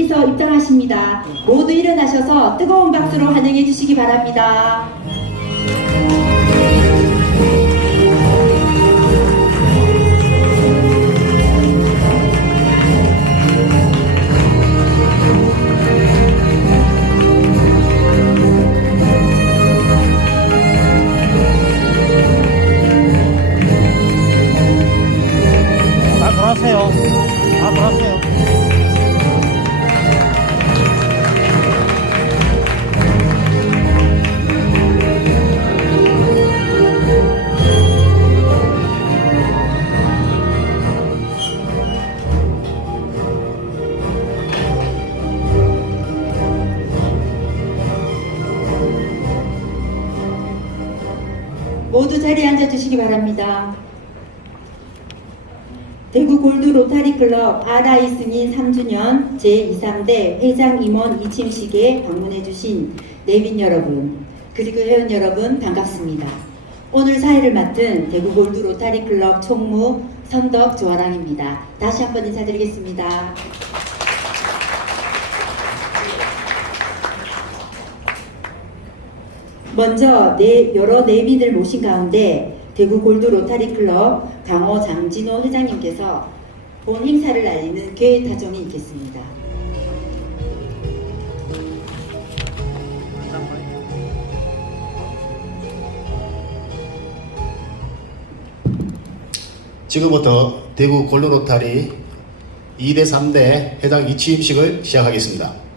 여러분께서 입장하십니다. 모두 일어나셔서 뜨거운 박수로 환영해 주시기 바랍니다. 다 돌았어요. 다 돌았어요. 앉아 주시기 바랍니다. 대구 골드 로타리 클럽 아라이 승인 3주년 제23대 회장 임원 이침식에 방문해 주신 내빈 여러분 그리고 회원 여러분 반갑습니다. 오늘 사회를 맡은 대구 골드 로타리 클럽 총무 선덕 조아랑입니다. 다시 한번 인사드리겠습니다. 먼저 네, 여러 내빈을 모신 가운데 대구 골드 로타리 클럽 강호 장진호 회장님께서 본 행사를 알리는 개회 타종이 있겠습니다. 지금부터 대구 골로로타리 2대 3대 회장 이취임식을 시작하겠습니다.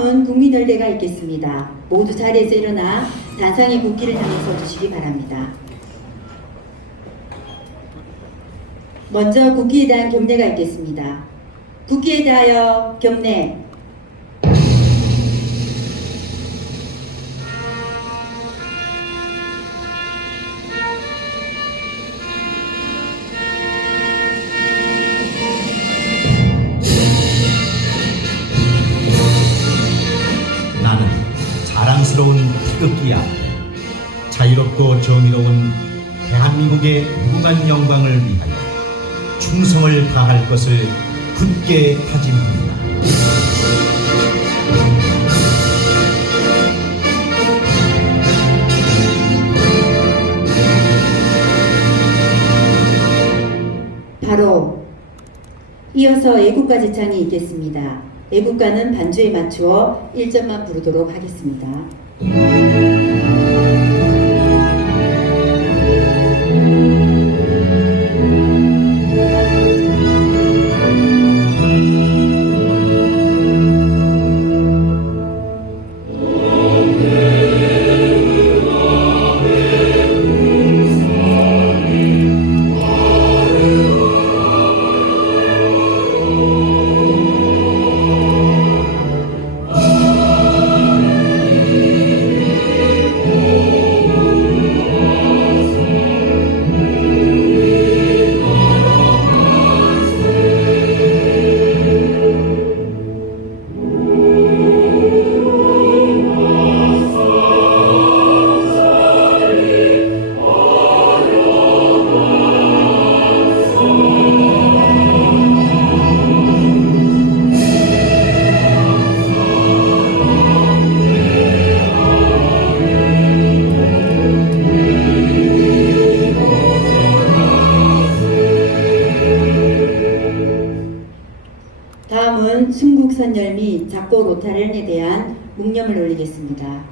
다음은 국민연대가 있겠습니다. 모두 자리에서 일어나 단상의 국기를 향해 서 주시기 바랍니다. 먼저 국기에 대한 경례가 있겠습니다. 국기에 대하여 경례. 자유롭고 정의로운 대한민국의 무궁한 영광을 위하여 충성을 다할 것을 굳게 다짐합니다. 바로 이어서 애국가 제창이 있겠습니다. 애국가는 반주에 맞추어 1점만 부르도록 하겠습니다. 및 작고 로타른에 대한 묵념을 올리겠습니다.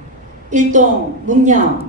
일동 묵념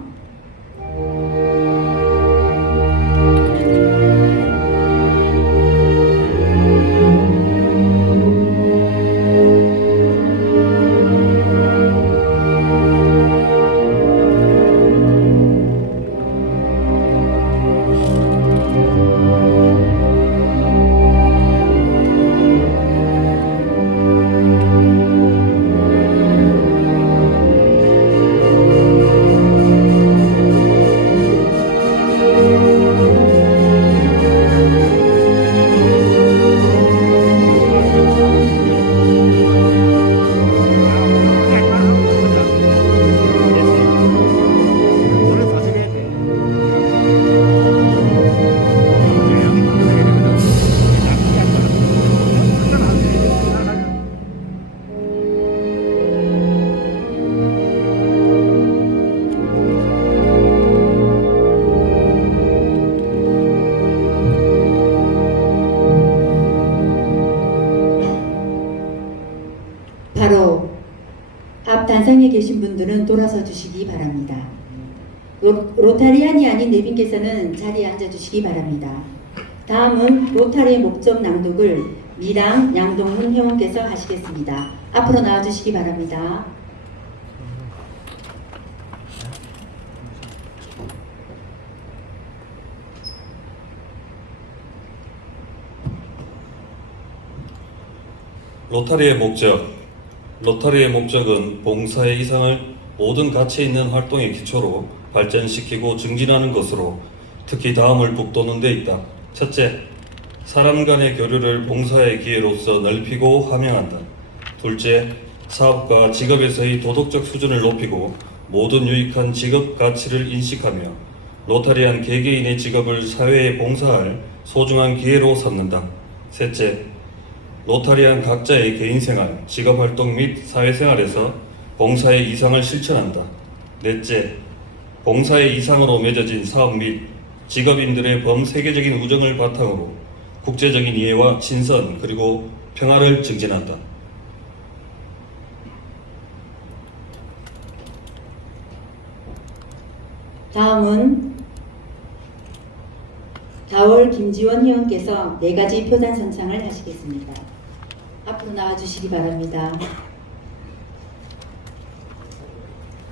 앞 단상에 계신 분들은 돌아서 주시기 바랍니다. 로, 로타리안이 아닌 내빈께서는 자리에 앉아 주시기 바랍니다. 다음은 로타리의 목적 낭독을 미랑 양동훈 회원께서 하시겠습니다. 앞으로 나와 주시기 바랍니다. 로타리의 목적 로타리의 목적은 봉사의 이상을 모든 가치 있는 활동의 기초로 발전시키고 증진하는 것으로 특히 다음을 북돋는 데 있다. 첫째, 사람 간의 교류를 봉사의 기회로서 넓히고 함양한다. 둘째, 사업과 직업에서의 도덕적 수준을 높이고 모든 유익한 직업 가치를 인식하며 로타리안 개개인의 직업을 사회에 봉사할 소중한 기회로 삼는다. 셋째, 로타리안 각자의 개인 생활, 직업 활동 및 사회생활에서 봉사의 이상을 실천한다. 넷째, 봉사의 이상으로 맺어진 사업 및 직업인들의 범세계적인 우정을 바탕으로 국제적인 이해와 친선 그리고 평화를 증진한다. 다음은 4월 김지원 회원께서 네 가지 표단 선창을 하시겠습니다. 앞으로 나와 주시기 바랍니다.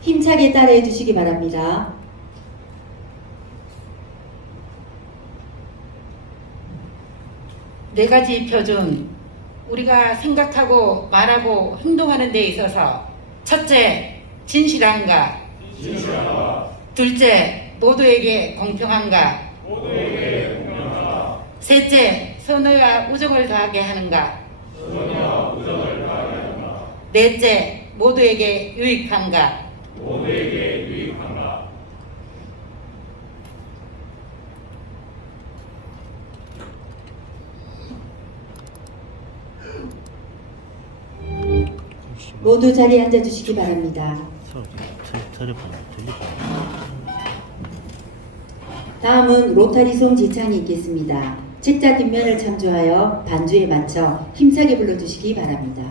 힘차게 따라해 주시기 바랍니다. 네 가지 표준 우리가 생각하고 말하고 행동하는 데 있어서 첫째 진실한가 둘째 모두에게 공평한가 셋째 선의와 우정을 더하게 하는가 넷째 모두에게 유익한가 모두 자리에 앉아 주시기 바랍니다. 다음은 로타리 송 지창이 있겠습니다. 책자 뒷면을 참조하여 반주에 맞춰 힘차게 불러주시기 바랍니다.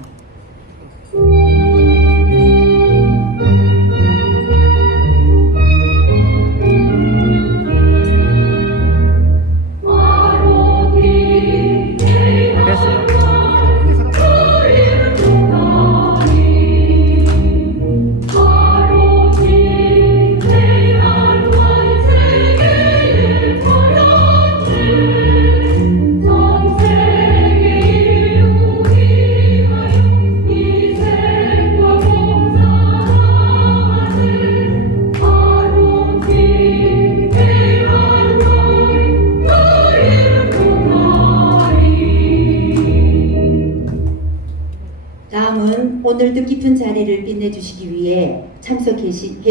뜻깊은 자리를 빛내주시기 위해 참석해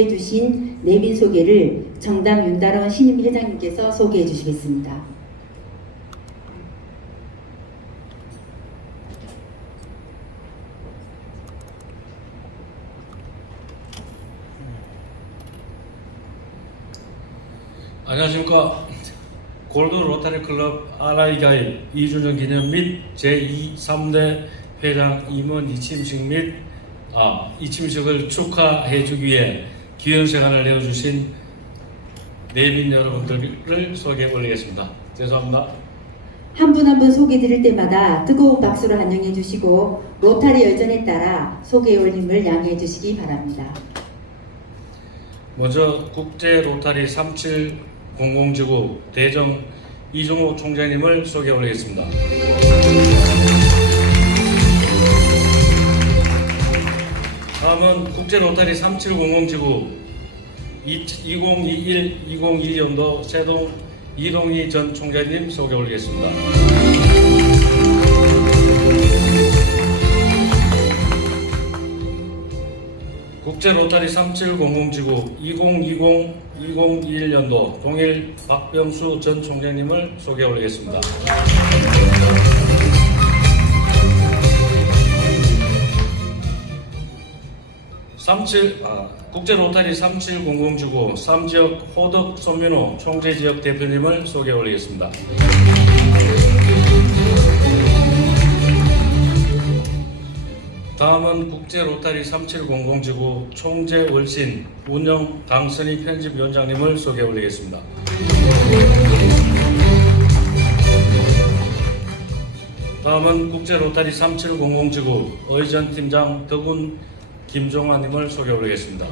주신 내빈 소개를 정담 윤다론 신임 회장님께서 소개해 주시겠습니다. 안녕하십니까. 골드 로타리 클럽 가입 2주년 기념 및 제2, 3대 회장 임원 이침식 및 아, 이침식을 축하해 주기 위해 시간을 내어주신 내민 여러분들을 소개해 올리겠습니다. 죄송합니다. 한 분 한 분 소개 드릴 때마다 뜨거운 박수로 환영해 주시고 로타리 열전에 따라 소개 올림을 양해해 주시기 바랍니다. 먼저 국제 로타리 3700지구 대정 이종호 총장님을 소개해 올리겠습니다. 다음은 국제 로타리 3700 지구 2021-2022연도 세동 이동희 전 총장님 소개 올리겠습니다. 국제 로타리 3700 지구 2020-2021년도 동일 박병수 전 총장님을 소개해 올리겠습니다. 삼칠 아, 국제 로타리 3700지구 3지역 호덕 손민호 총재 지역 대표님을 소개해 올리겠습니다. 다음은 국제 로타리 3700 지구 총재 월신 운영 강선희 편집위원장님을 소개해 올리겠습니다. 다음은 국제 로타리 3700 지구 의전 팀장 덕운 김종환님을 소개해 올리겠습니다.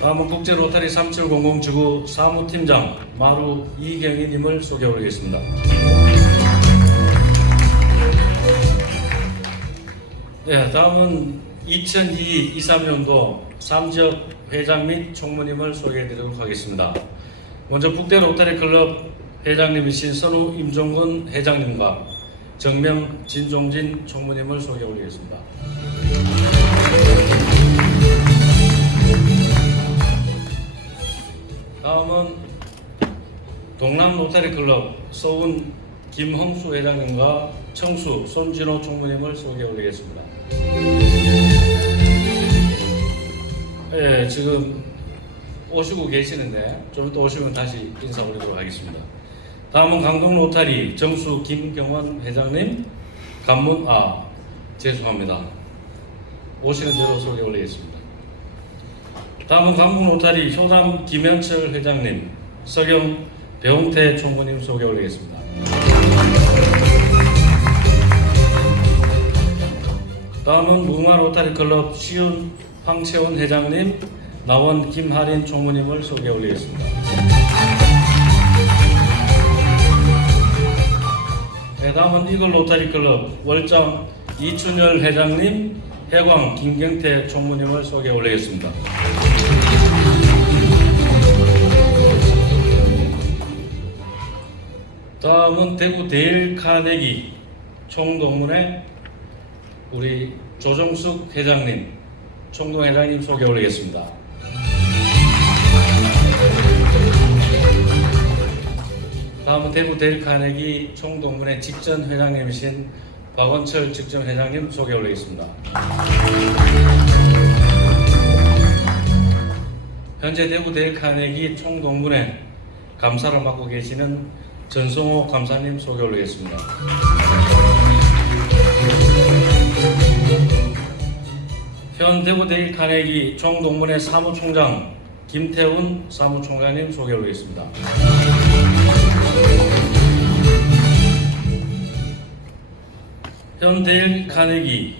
다음은 국제 로타리 3700 지구 사무팀장 마루 이경희님을 소개해 올리겠습니다. 네, 다음은 2022-23년도 삼지역 회장 및 총무님을 소개해 드리도록 하겠습니다. 먼저 국대 로타리 클럽 회장님이신 선우 임종근 회장님과 정명 진종진 총무님을 소개해 올리겠습니다. 다음은 동남 로타리 클럽 서운 김흥수 회장님과 청수 손진호 총무님을 소개해 올리겠습니다. 예, 지금 오시고 계시는데 좀 이따 오시면 다시 인사 올리도록 하겠습니다. 다음은 강동 로타리 정수 김경원 회장님, 간문 아 죄송합니다. 오시는 대로 소개 올리겠습니다. 다음은 강북 로타리 효담 김현철 회장님, 서경 배홍태 총무님 소개 올리겠습니다. 다음은 무궁화 로타리 클럽 시윤 황채원 회장님, 나원 김하린 총무님을 소개 올리겠습니다. 네, 다음은 이글 로타리 클럽 월장 이춘열 회장님, 해광 김경태 총무님을 소개 올리겠습니다. 다음은 대구 데일 카네기 총동문회 우리 조정숙 회장님, 총동 회장님 소개 올리겠습니다. 다음은 대구 데일 카네기 총동문회 직전 회장님이신 박원철 직전 회장님 소개 올리겠습니다. 현재 대구 데일 카네기 총동문회 감사를 맡고 계시는 전성호 감사님 소개 올리겠습니다. 현 대구 데일 카네기 총동문회 사무총장 김태훈 사무총장님 소개 올리겠습니다. 현 데일 카네기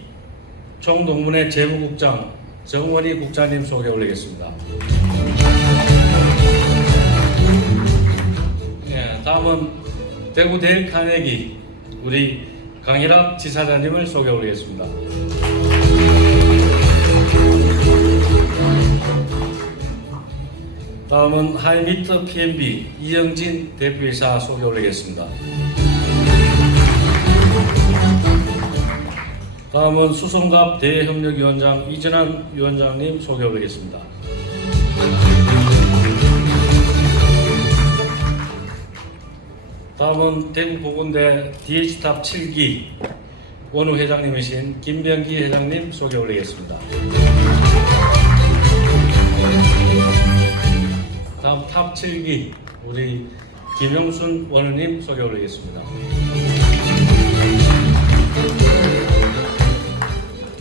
총동문회 재무국장 정원희 국장님 소개 올리겠습니다. 예, 다음은 대구 데일 카네기 우리 강일학 지사장님을 소개 올리겠습니다. 다음은 하이미터 PNB 이영진 대표이사 소개 올리겠습니다. 다음은 수송갑 대협력위원장 이전환 위원장님 소개 올리겠습니다. 다음은 대구보건대 DH탑 7기 원우 회장님이신 김병기 회장님 소개 올리겠습니다. 다음 탑 7기 우리 김영순 원우님 소개 올리겠습니다.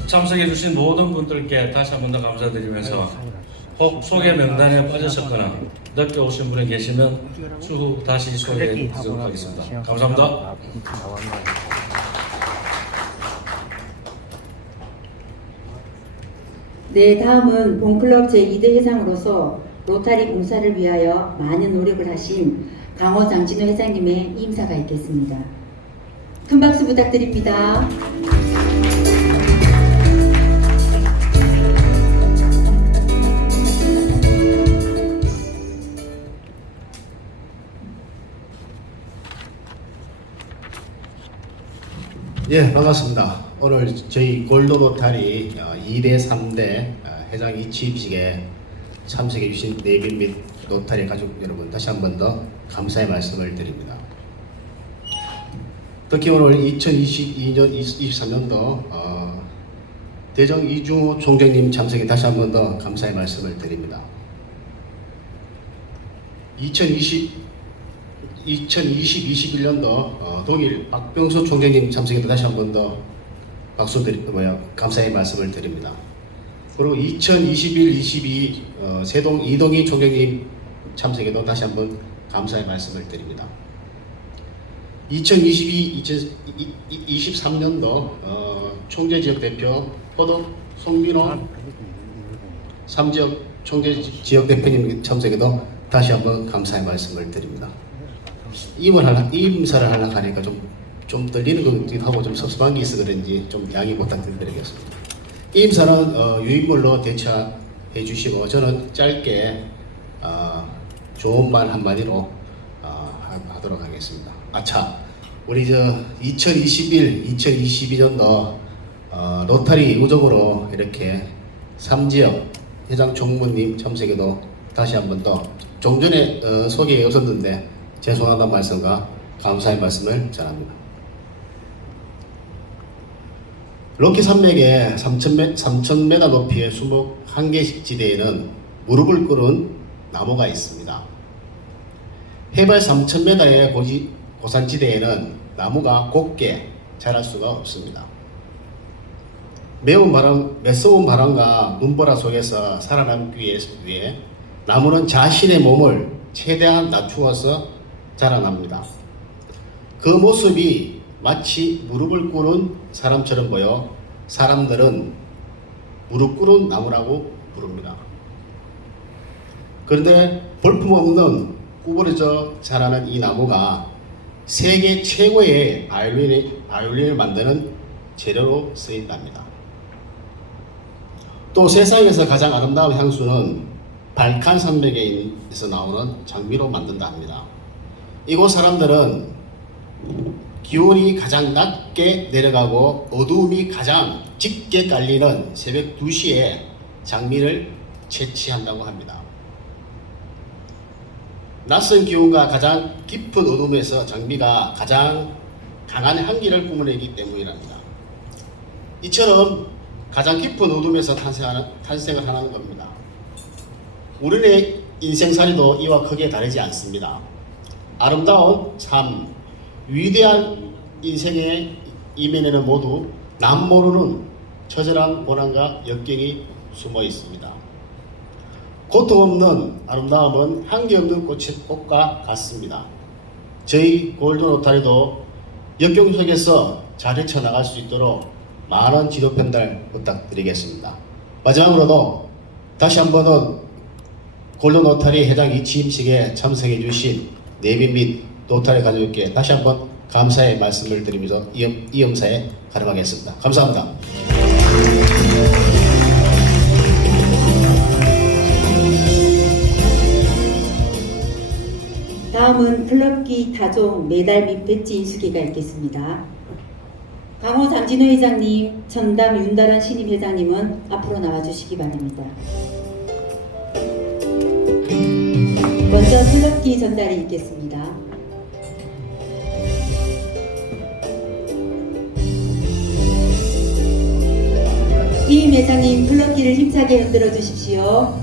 참석해주신 모든 분들께 다시 한 번 더 감사드리면서 혹 소개 명단에 빠졌었거나 늦게 오신 분이 계시면 추후 다시 소개해 드리도록 하겠습니다. 감사합니다. 네, 다음은 본클럽 제2대 회장으로서 로타리 봉사를 위하여 많은 노력을 하신 강호 장진호 회장님의 임사가 있겠습니다. 큰 박수 부탁드립니다. 예, 반갑습니다. 오늘 저희 골드 로타리 2대 3대 회장 이취입식에 참석해 주신 네빈 및 로타리 가족 여러분 다시 한 번 더 감사의 말씀을 드립니다. 특히 오늘 2022년 23년도 어, 대정 이중호 총장님 참석에 다시 한 번 더 감사의 말씀을 드립니다. 2020 2020-21년도 어, 독일 박병수 총장님 참석해도 다시 한 번 더 박수 드리 뭐야 감사의 말씀을 드립니다. 그리고 2021-22 어, 세동 이동희 총장님 참석해도 다시 한번 감사의 말씀을 드립니다. 2022-2023년도 어, 총재 지역 대표 포덕 송민호 3지역 총재 지- 지역 대표님 참석에도 다시 한번 감사의 말씀을 드립니다. 임을 하려, 임사를 하려고 하니까 좀, 좀 떨리는 것 같기도 하고 좀 섭섭한 게 있어 그런지 좀 양해 부탁드리겠습니다. 임사는 어, 유인물로 대처해 주시고 저는 짧게 어, 좋은 말 한마디로 어, 하- 하도록 하겠습니다. 아차, 우리 저 2021, 2022년도 어, 로타리 우정으로 이렇게 삼지역 회장 총무님 참석에도 다시 한 번 더 종전에 어, 소개에 없었는데 죄송하다는 말씀과 감사의 말씀을 전합니다. 로키 산맥의 3,000m, 3,000m 높이의 수목 한계식 지대에는 무릎을 꿇은 나무가 있습니다. 해발 3,000m의 고지, 고산지대에는 나무가 곱게 자랄 수가 없습니다. 매운 바람, 매서운 바람과 눈보라 속에서 살아남기 위해 나무는 자신의 몸을 최대한 낮추어서 자라납니다. 그 모습이 마치 무릎을 꿇은 사람처럼 보여 사람들은 무릎 꿇은 나무라고 부릅니다. 그런데 볼품없는 구부러져 자라는 이 나무가 세계 최고의 아이올린을, 아이올린을 만드는 재료로 쓰인답니다. 또 세상에서 가장 아름다운 향수는 발칸 산맥에서 나오는 장미로 만든다 합니다. 이곳 사람들은 기온이 가장 낮게 내려가고 어두움이 가장 짙게 깔리는 새벽 2시에 장미를 채취한다고 합니다. 낯선 기온과 가장 깊은 어둠에서 장미가 가장 강한 향기를 뿜어내기 때문이랍니다. 이처럼 가장 깊은 어둠에서 탄생하는, 탄생을 하는 겁니다. 우리의 인생살이도 이와 크게 다르지 않습니다. 아름다운 삶, 위대한 인생의 이면에는 모두 남 모르는 처절한 고난과 역경이 숨어 있습니다. 고통 없는 아름다움은 향기 없는 꽃과 같습니다. 저희 골든 오타리도 역경 속에서 잘 헤쳐나갈 수 있도록 많은 지도 편달 부탁드리겠습니다. 마지막으로도 다시 한 번은 골든 오타리 회장 이 취임식에 참석해 주신 내빈 및 노타리 가족께 다시 한번 감사의 말씀을 드리면서 이, 이 영사에 가름하겠습니다. 감사합니다. 다음은 클럽기 타종 메달 및 배지 인수기가 있겠습니다. 강호 장진호 회장님, 전담 윤다란 신임 회장님은 앞으로 나와주시기 바랍니다. 먼저 클럽기 전달이 있겠습니다. 이임 회장님 클럽기를 힘차게 흔들어 주십시오.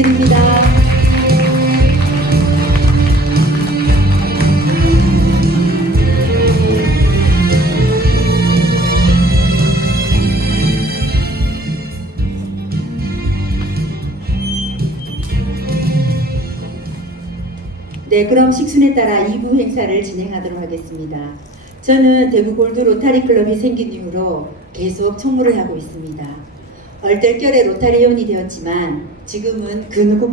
부탁드립니다. 네, 그럼 식순에 따라 2부 행사를 진행하도록 하겠습니다. 저는 대구 골드 로타리 클럽이 생긴 이후로 계속 총무를 하고 있습니다. 얼떨결에 로타리온이 되었지만 지금은 그 누구